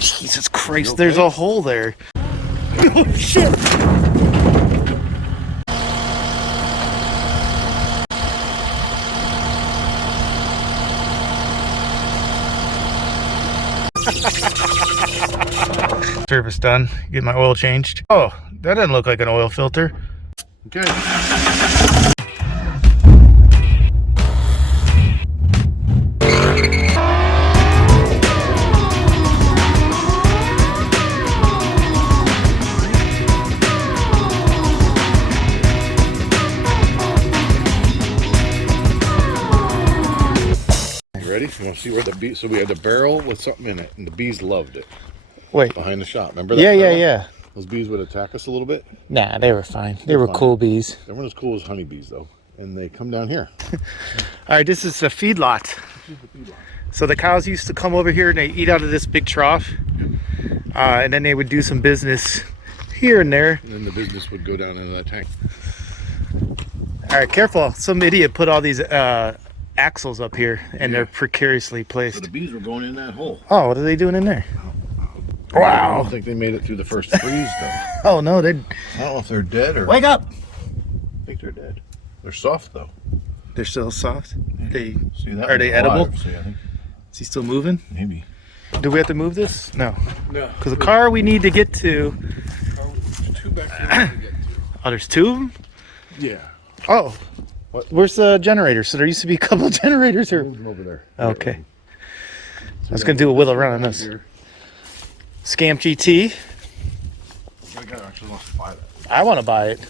Jesus Christ, there's a hole there. Oh, shit. Service done. Get my oil changed. Oh, that doesn't look like an oil filter. Okay. Ready? You want to see where the bees? So we had the barrel with something in it, and the bees loved it. Wait. Behind the shop, remember that? Yeah. Those bees would attack us a little bit. Nah, they were fine. They were cool bees. They weren't as cool as honeybees, though, and they come down here. All right, this is a feedlot. So the cows used to come over here and they eat out of this big trough, and then they would do some business here and there. And then the business would go down into that tank. All right, careful! Some idiot put all these axles up here, and they're precariously placed. So the bees were going in that hole. Oh, what are they doing in there? I Wow! don't think they made it through the first freeze, though. Oh no, they. I don't know if they're dead or. Wake up! I think they're dead. They're soft, though. They're still soft. They See, that are they one's alive. edible? See, I think Is he still moving? maybe. Do we have to move this? No. No. Because the car we need to get to. There's two back there to get to. Oh, there's two of them? Yeah. Oh. What? Where's the generator? So there used to be a couple of generators here. Move them over there. Okay. I was going to do a wheel around on this. Scamp GT. I actually want to buy that. I want to buy it.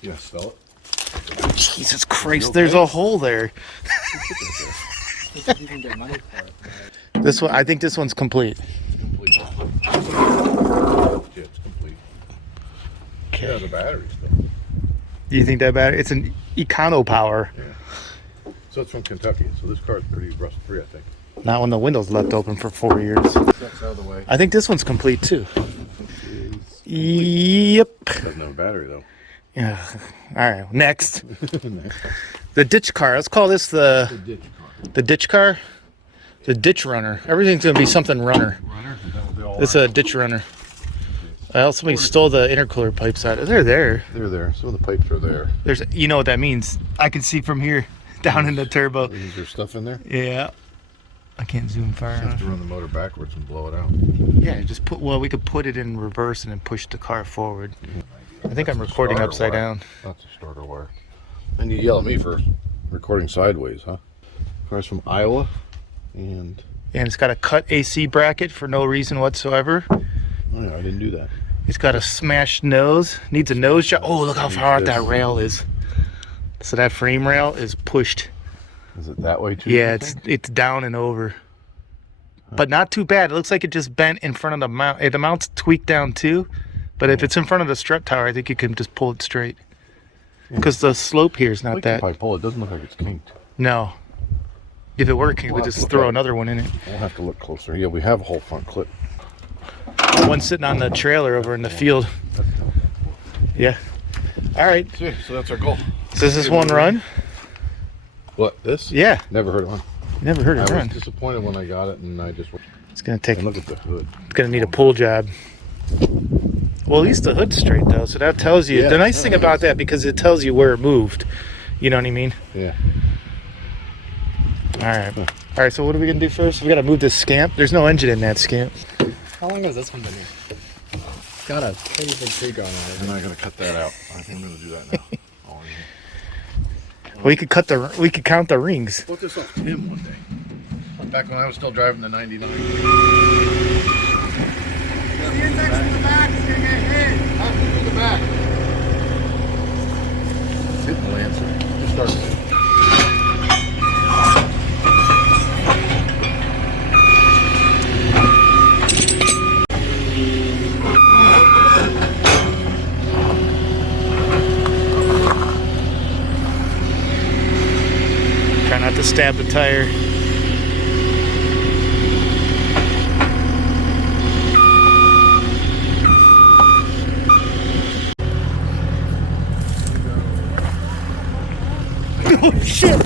Yeah, spell it. Jesus Christ, there's a hole there. This one, I think this one's complete. Complete. Yeah, it's complete. Okay. Yeah, the batteries, though. Do you think that battery? It's an Econo Power. Yeah. So it's from Kentucky, so this car's pretty rust-free, I think. Not when the window's left open for 4 years. That's out of the way. I think this one's complete too. Yep. Doesn't have a battery, though. Yeah. All right. Next. The ditch car. Let's call this the ditch car. the ditch car. The ditch runner. Everything's gonna be something runner. Runner? Is that what they all It's are? a ditch runner. Well, somebody stole the intercooler pipes out. They're there. They're there. Some of the pipes are there. There's. You know what that means? I can see from here down in the turbo. Is there stuff in there? Yeah. I can't zoom far You have enough. to run the motor backwards and blow it out. Yeah, just put. Well, we could put it in reverse and then push the car forward. I think I'm recording upside down. That's a starter wire. And you yell at me for recording sideways, huh? Car's from Iowa, and And it's got a cut AC bracket for no reason whatsoever. oh yeah, I didn't do that. It's got a smashed nose. Needs a nose job. Oh, look how far out that rail is. So that frame rail is pushed. Is it that way too? Yeah, it's down and over. But not too bad. It looks like it just bent in front of the mount. The mount's tweaked down too. But if it's in front of the strut tower, I think you can just pull it straight. Because the slope here is not We that. can probably pull it. Doesn't look like it's kinked. No. If it worked, you We'll would have to just look throw at it. another one in it. We'll have to look closer. Yeah, we have a whole front clip. One sitting on the trailer over in the field. Yeah. All right. See, so that's our goal. So this is one run? What, this? Yeah. Never heard of one. Never heard I it was run. disappointed when I got it, and I just went. It's gonna take. And look at the hood. It's gonna need a pull job. Well, at least the hood's straight though, so that tells you. Yeah. The nice thing about that, because it tells you where it moved. You know what I mean? Yeah. All right. All right. So what are we gonna do first? We gotta move this Scamp. There's no engine in that Scamp. How long has this one been here? It's got a pretty big tree on it. I'm not gonna cut that out. I think I'm gonna do that now. Oh, yeah. We could cut the. We could count the rings. Put this off him one day. Back when I was still driving the 99. The insects in the back is gonna get hit. Through the back. It's hitting the Lancer. Just started it. Try not to stab the tire. Oh shit!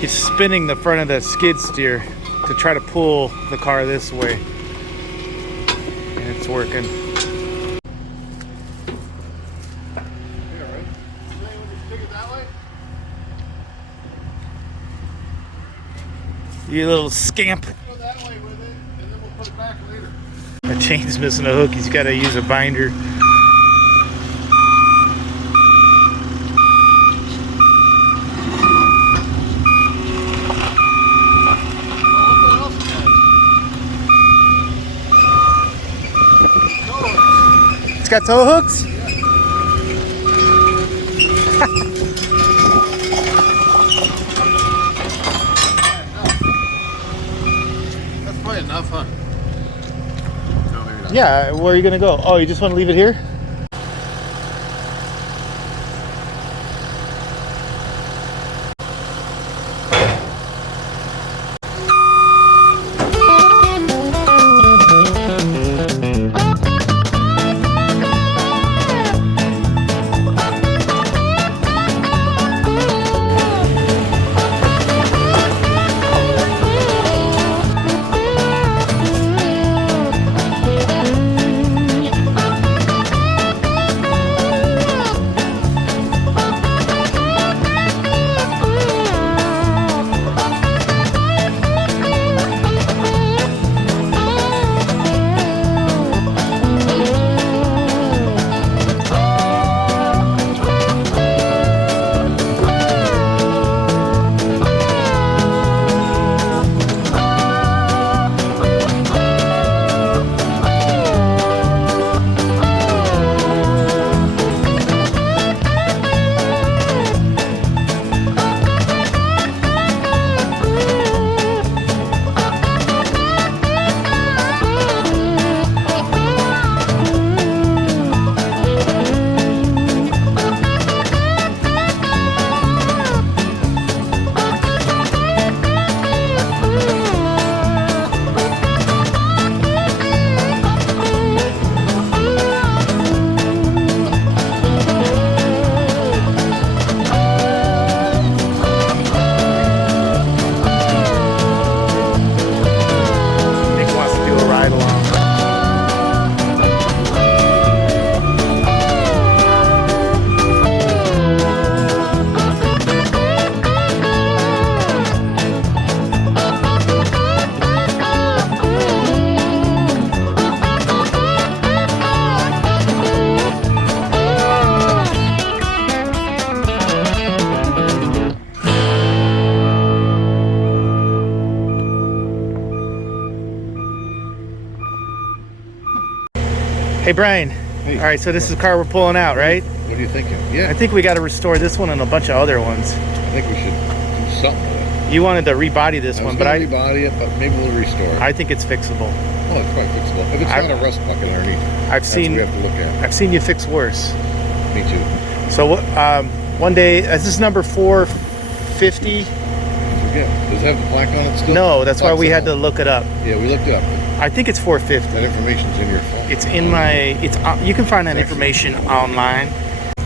He's spinning the front of the skid steer to try to pull the car this way. And it's working. You little scamp. Go that way with it, and then we'll put it back later. The chain's missing a hook. He's got to use a binder. It's got tow hooks? That's probably enough, huh? No, maybe not. Yeah, where are you going to go? Oh, you just want to leave it here? Hey Brian, Hey. all right, so this is the car we're pulling out, right? What are you thinking? Yeah, I think we got to restore this one and a bunch of other ones. I think we should do something with it. You wanted to rebody this one, but I was gonna rebody it, but maybe we'll restore it. I think it's fixable. Oh, it's quite fixable. If it's I've- not a rust bucket underneath, I've that's seen what we have to look at. I've seen you fix worse. Me too. So one day, is this number 450? Yeah. Does it have the plaque on it still? No, that's why we had to Plaque's look it up. on. Yeah, we looked it up. I think it's 450. That information's in your phone. It's in my. You can find that information online.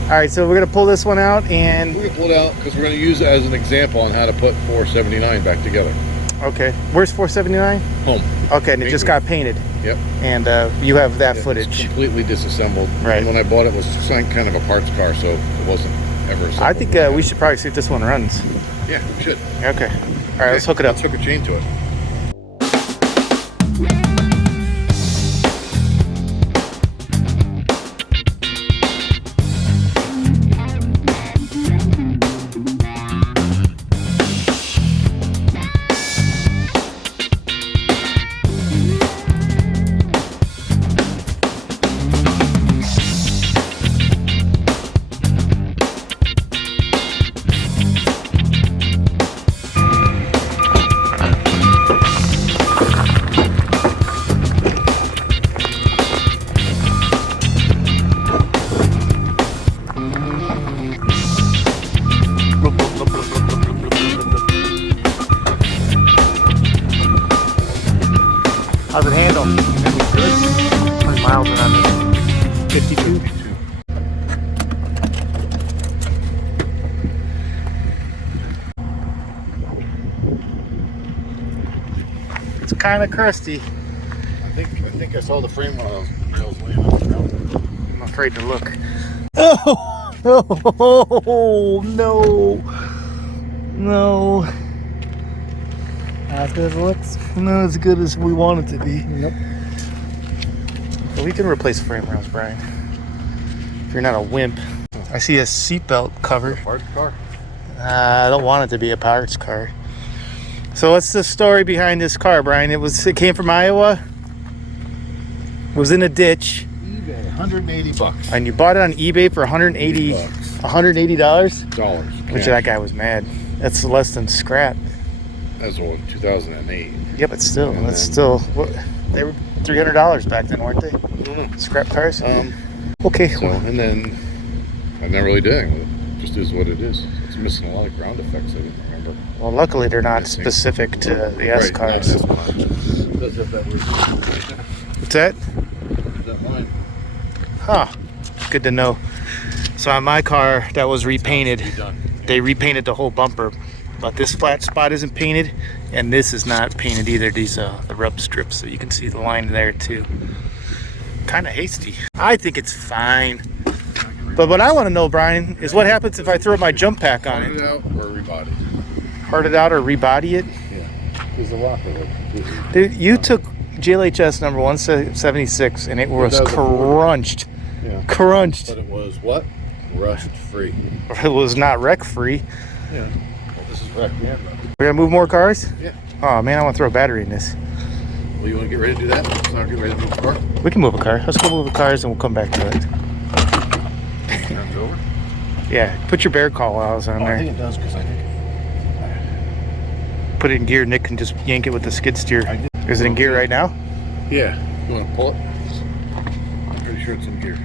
All right, so we're gonna pull this one out, and We're gonna pull it out because we're gonna use it as an example on how to put 479 back together. okay, where's 479? Home. Okay, and it just got painted, Yep. and you have that It's footage. completely disassembled. Right. And when I bought it, it was kind of a parts car, so it wasn't ever. I think we should probably see if this one runs. Yeah, we should. Okay. All right, let's hook it up. Let's hook a chain to it. How's it handle? Good. How many miles are on it? 52. It's kind of crusty. I think I saw the frame rails laying on the ground. I'm afraid to look. Oh no. No. As good as it looks. Not as good as we want it to be. Nope. But we can replace frame rails, Brian. If you're not a wimp. I see a seatbelt cover. Parts car. I don't want it to be a parts car. So what's the story behind this car, Brian? It came from Iowa. It was in a ditch. eBay, $180. And you bought it on eBay for $180. $180? Dollars. Which that guy was mad. That's less than scrap. That's old, 2008. Yeah, but still, And that's then- still. They were $300 back then, weren't they? I don't know. Scrap cars. Okay. So, and then I never really did anything with it. Just is what it is. It's missing a lot of ground effects I didn't remember. Well, luckily they're not Missing. specific to the S cars. Does have that weird. What's that? That line. Huh. Good to know. So on my car that was repainted, Done. they repainted the whole bumper, but this flat spot isn't painted, and this is not painted either. These the rub strips, so you can see the line there too. Kind of hasty. I think it's fine. But what I want to know, Brian, is what happens if I throw my jump pack on Hard it? it out or rebody. Hard it out or rebody it? Yeah. There's a locker there. Dude, you took GLHS number 176 and it was 2004. crunched. Yeah. Crunched. But it was what? Rust free. It was not wreck free. Yeah. Well, this is wreck. Yeah. We're gonna move more cars? Yeah. Oh man, I want to throw a battery in this. Well, you want to get ready to do that? So I'll get ready to move the car. We can move a car. Let's go move the cars and we'll come back to it. Time's over. Yeah, put your bear call out on Oh, I there. think it does because I think. Put it in gear. Nick can just yank it with the skid steer. I did. Is it in gear right now? Yeah. You want to pull it? I'm pretty sure it's in gear.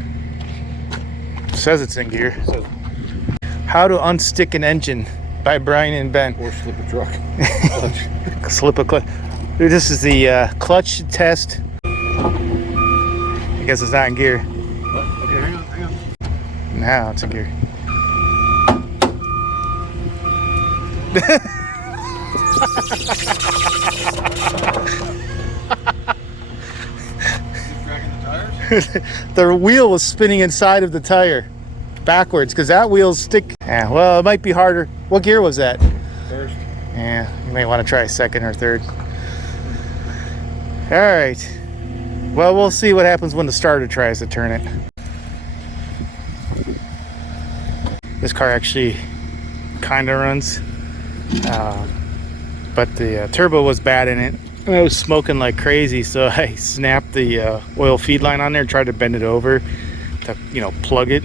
It says it's in gear. It says, How to unstick an engine by Brian and Ben. or slip a truck. Slip a clutch. This is the clutch test. I guess it's not in gear. What? Okay, hang on. Now it's in gear. Dragging the tires? The wheel was spinning inside of the tire backwards because that wheel's stick. Yeah, well, it might be harder. What gear was that? First. Yeah, you may want to try second or third. All right. Well, we'll see what happens when the starter tries to turn it. This car actually kind of runs, but the turbo was bad in it. And it was smoking like crazy, so I snapped the oil feed line on there and tried to bend it over to, plug it,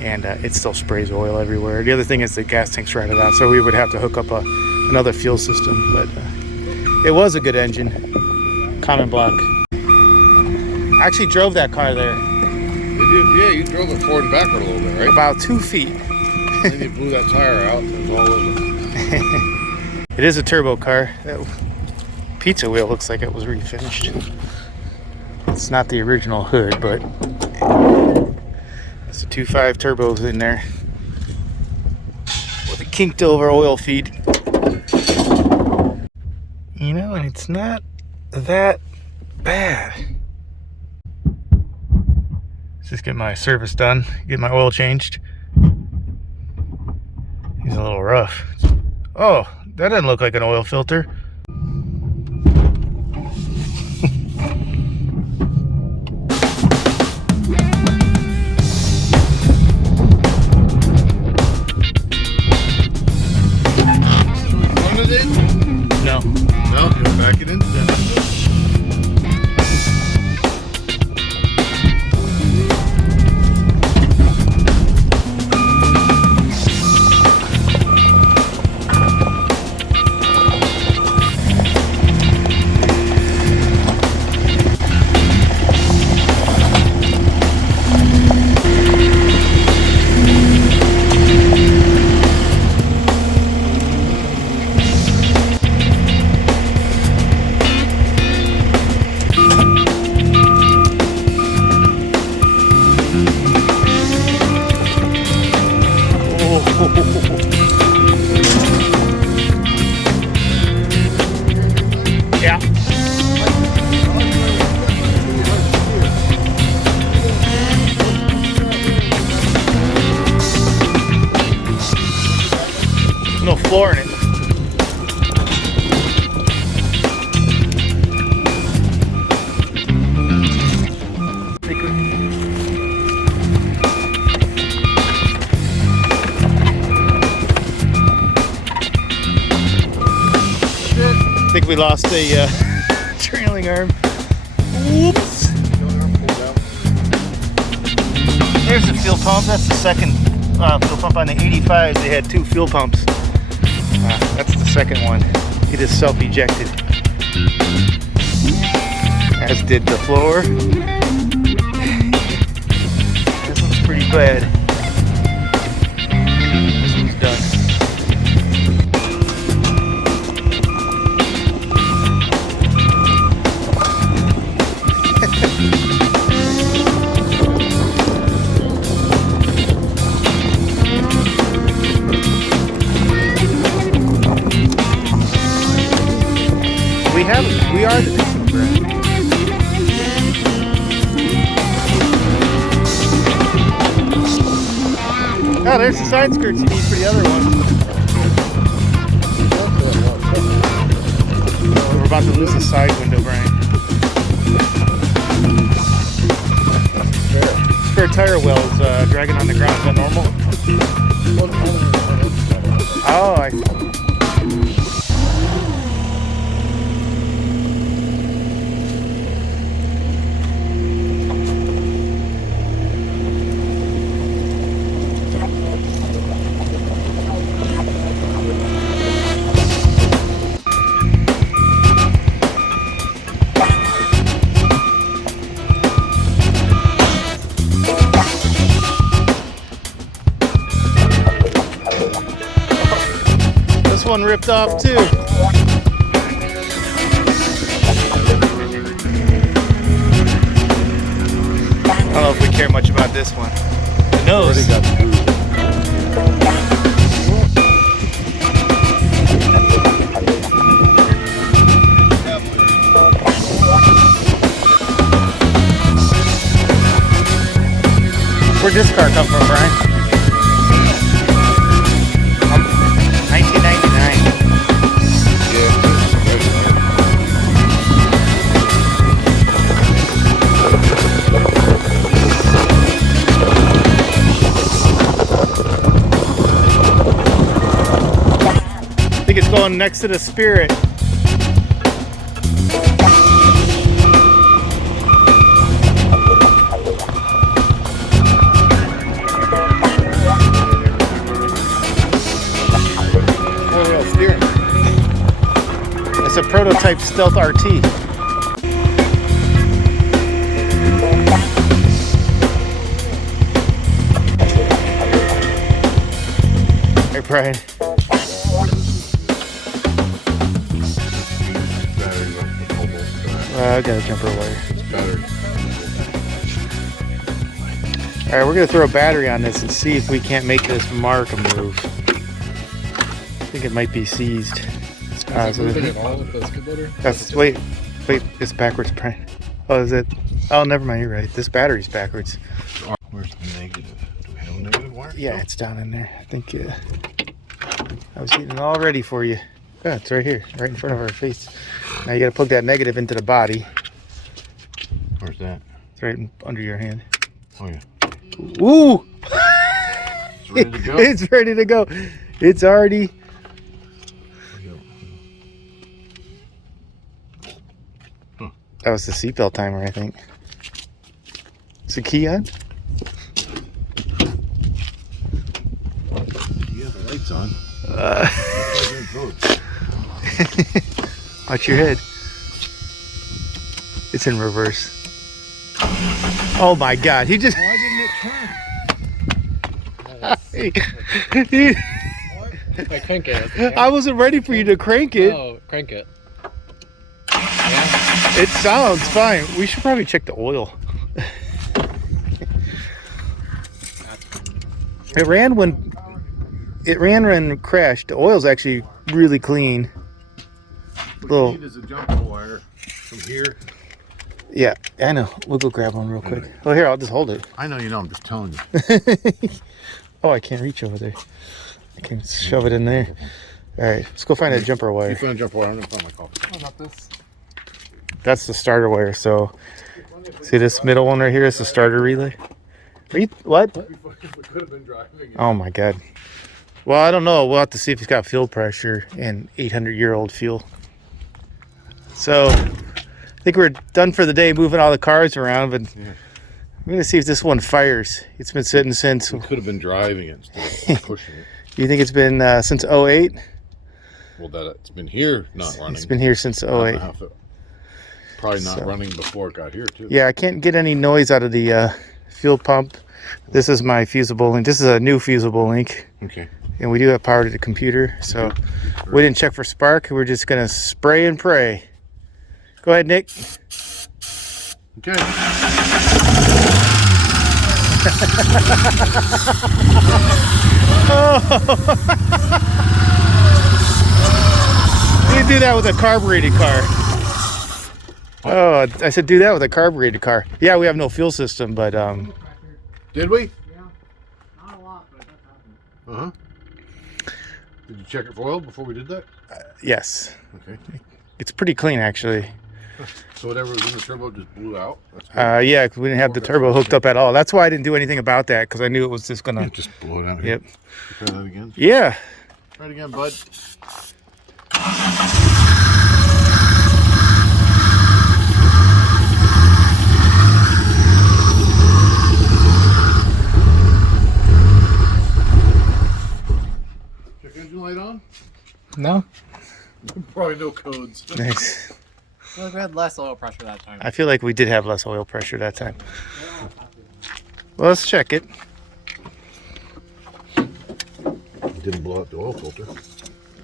and it still sprays oil everywhere. The other thing is the gas tank's ratted out, so we would have to hook up another fuel system, but it was a good engine. Common block. I actually drove that car there You drove it forward and backward a little bit, right? about 2 feet. Then you blew that tire out and it was all over. It is a turbo car. That pizza wheel looks like it was refinished. It's not the original hood, but it's a 2.5 turbos in there with a kinked over oil feed. And it's not that bad. Let's just get my service done, get my oil changed. He's a little rough. Oh, that doesn't look like an oil filter. Front of it? No. No, you want to back it in? we lost a trailing arm. Whoops. Here's the fuel pump. That's the second fuel pump on the 85. They had 2 fuel pumps. That's the second one. It is self-ejected. As did the floor. This one's pretty bad. This one's done. We are the decent brand. Oh, there's the side skirts you need for the other one. We're about to lose the side window, Brian. Spare tire wells dragging on the ground. Is that normal? Oh, I. One ripped off too. I don't know if we care much about this one. The nose. Where'd this car come from, Brian? 1999. I think it's going next to the Spirit. It's a prototype Stealth RT. Hey, Brian. I got a jumper wire. Alright, we're going to throw a battery on this and see if we can't make this mark move. I think it might be seized. That's wait, it's backwards, Brian. Oh, is it? Oh, never mind. You're right. This battery's backwards. Where's the negative? Do we have a negative wire? Yeah, it's down in there. I think I was getting it all ready for you. Yeah, it's right here, right in front of our face. Now you got to plug that negative into the body. Where's that? It's right under your hand. Oh yeah. Ooh! It's ready to go. It's ready to go. It's already. That was the seatbelt timer, I think. Is the key on? Yeah, the light's on. Watch your head. It's in reverse. Oh my God! He just. Why didn't it turn? I crank it. I wasn't ready for you to crank it. Oh, crank it. It sounds fine. We should probably check the oil. It ran when it crashed. The oil's actually really clean. What you need is a jumper wire from here. Yeah, I know. We'll go grab one real quick. Oh, here, I'll just hold it. I know you know. I'm just telling you. Oh, I can't reach over there. I can shove it in there. All right, let's go find a jumper wire. You found a jumper wire. I'm gonna find my coffee. Oh, not this. That's the starter wire. So, see this middle one right here is the starter relay. What? We could have been driving. Oh my God. Well, I don't know. We'll have to see if it's got fuel pressure and 800-year-old fuel. So I think we're done for the day moving all the cars around, but Yeah. I'm gonna see if this one fires. It's been sitting since. We could have been driving it instead of pushing it. You think it's been since 08? Well, it's been here, not running. It's been here since 08. Probably not So. running before it got here too. Yeah, I can't get any noise out of the fuel pump. This is my fusible link. This is a new fusible link. Okay. And we do have power to the computer, so we didn't check for spark. We're just gonna spray and pray. Go ahead, Nick. Okay. You do that with a carbureted car. Oh, I said do that with a carbureted car. Yeah, we have no fuel system, but Did we? Yeah. Not a lot, but it does happen. Uh-huh. Did you check it for oil before we did that? yes, Okay. it's pretty clean actually. So whatever was in the turbo just blew out? That's good. Yeah, we didn't have the turbo hooked up at all. That's why I didn't do anything about that, because I knew it was just gonna. Just blow it out. Yep. Try that again. Yeah. Try it again, bud. Check engine light on? No? Probably no codes. Nice. We had less oil pressure that time. I feel like we did have less oil pressure that time. Well, let's check it. Didn't blow out the oil filter.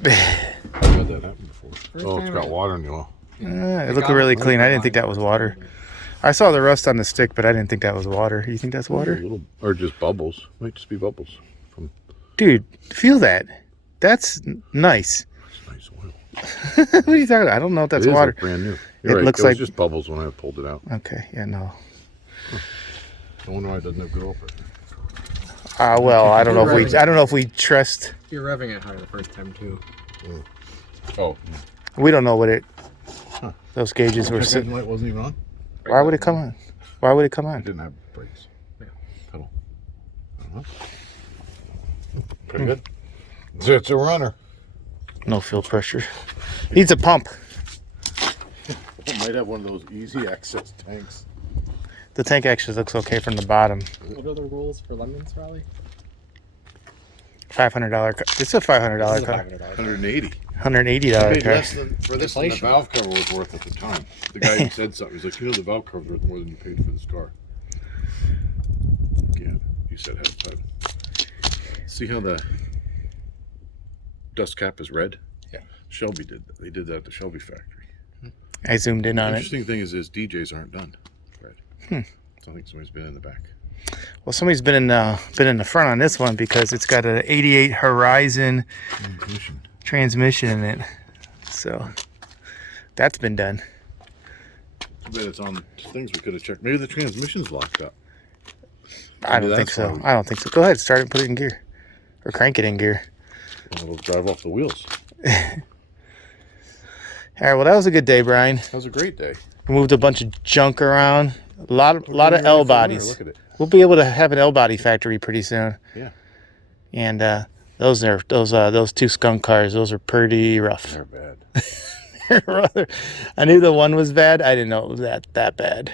I've had that happen before. Oh, it's got water in the oil. It looked really clean. I didn't think that was water. I saw the rust on the stick, but I didn't think that was water. You think that's A water? little, or just bubbles. Might just be bubbles from Dude, feel that. That's nice. nice oil. What are you talking about? I don't know if that's It is water. brand new. It You're right. looks It like- was just bubbles when I pulled it out. Okay, yeah, no. I wonder why it doesn't have good oil pressure. Well, I don't know if we trust. You're revving it higher the first time too. Oh, We don't know what it. Those gauges were check sitting. engine light wasn't even on. Why would it come on? Why would it come It on? didn't have brakes. Yeah. Pedal. Pretty good. It's a runner. No fuel pressure. Needs a pump. It might have one of those easy access tanks. The tank actually looks okay from the bottom. What are the rules for London's rally? $500 car. It's a $500 This is a car. $500 car. 180. $180 Paid car. less than for this than the Inflation. valve cover was worth at the time. The guy who said something, he's like, you know, the valve cover's worth more than you paid for this car. Yeah, he said half the time. See how the dust cap is red? Yeah. Shelby did that. They did that at the Shelby factory. I zoomed in The on it. interesting thing is DJs aren't done red. So I think somebody's been in the back. Well, somebody's been in the front on this one because it's got an '88 Horizon transmission in it. So that's been done. Too bad it's on things we could have checked. Maybe the transmission's locked up. I don't think so. I don't think so. Go ahead, start it and put it in gear. Or crank it in gear. And it'll drive off the wheels. All right, well, that was a good day, Brian. That was a great day. We moved a bunch of junk around. A lot of L bodies. Look at it. We'll be able to have an L body factory pretty soon. Yeah. And those two skunk cars, those are pretty rough. They're bad. I knew the one was bad. I didn't know it was that bad.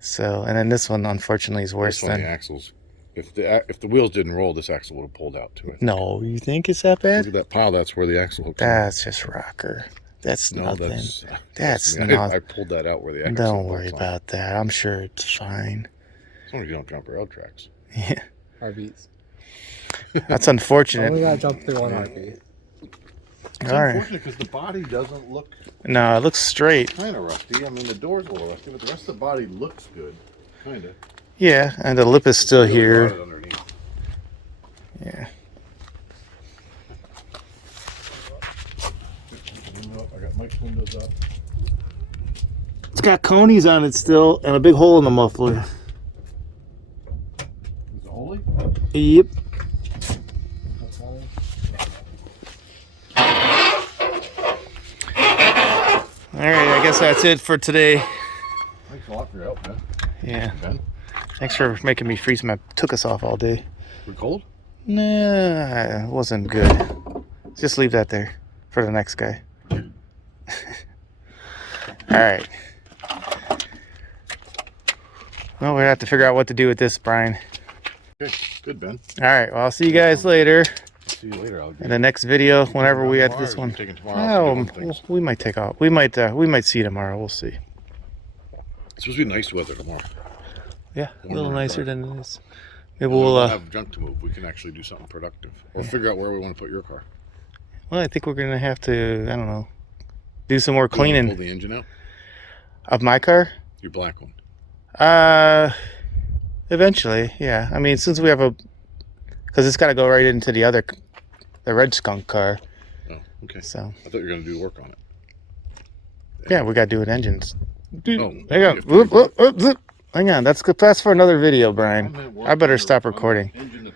So, and then this one, unfortunately, is worse This one, the than. axles. If the wheels didn't roll, this axle would have pulled out to it. No, you think it's that Look bad? at that pile. That's where the axle hooks. That's just rocker. That's No, nothing. that's That's me. not. I pulled that out where the axle. Don't worry hooks on. about that. I'm sure it's fine. As long as you don't jump rail tracks. Yeah, RVs. that's Only unfortunate. gotta jump through one RV. It's All right. unfortunate because the body doesn't look No, it looks straight. kind of rusty. I mean, the door's a little rusty, but the rest of the body looks good. Kind of. Yeah, and the lip is still here. Underneath. Yeah. I got Mike's windows up. It's got conies on it still, and a big hole in the muffler. Is it holy? Yep. All right, I guess that's it for today. Thanks a lot for your help, man. Yeah. Ben, Thanks for making me freeze my took us off all day. we cold? Nah, it wasn't good. Just leave that there for the next guy. All right. Well, we're gonna have to figure out what to do with this, Brian. Okay, good, Ben. All right. Well, I'll see you guys later See you later. in the next video. Whenever we add this one. Taking tomorrow off to do things. We might take off. We might see you tomorrow. We'll see. It's supposed to be nice weather tomorrow. Yeah, a little Warmer nicer inside. than it is. Maybe We'll we'll. have junk to move. We can actually do something productive, or figure out where we want to put your car. Well, I think we're gonna have to. I don't know. Do some more You wanna cleaning pull the engine out. of my car. Your black one. Eventually, yeah. I mean, since we have because it's got to go right into the red skunk car. Oh, okay. So I thought you were gonna do work on it. yeah, we got to do it engines. Oh, Hang on. Whoop, whoop, whoop, whoop. Hang on. That's for another video, Brian. I better stop recording. Engine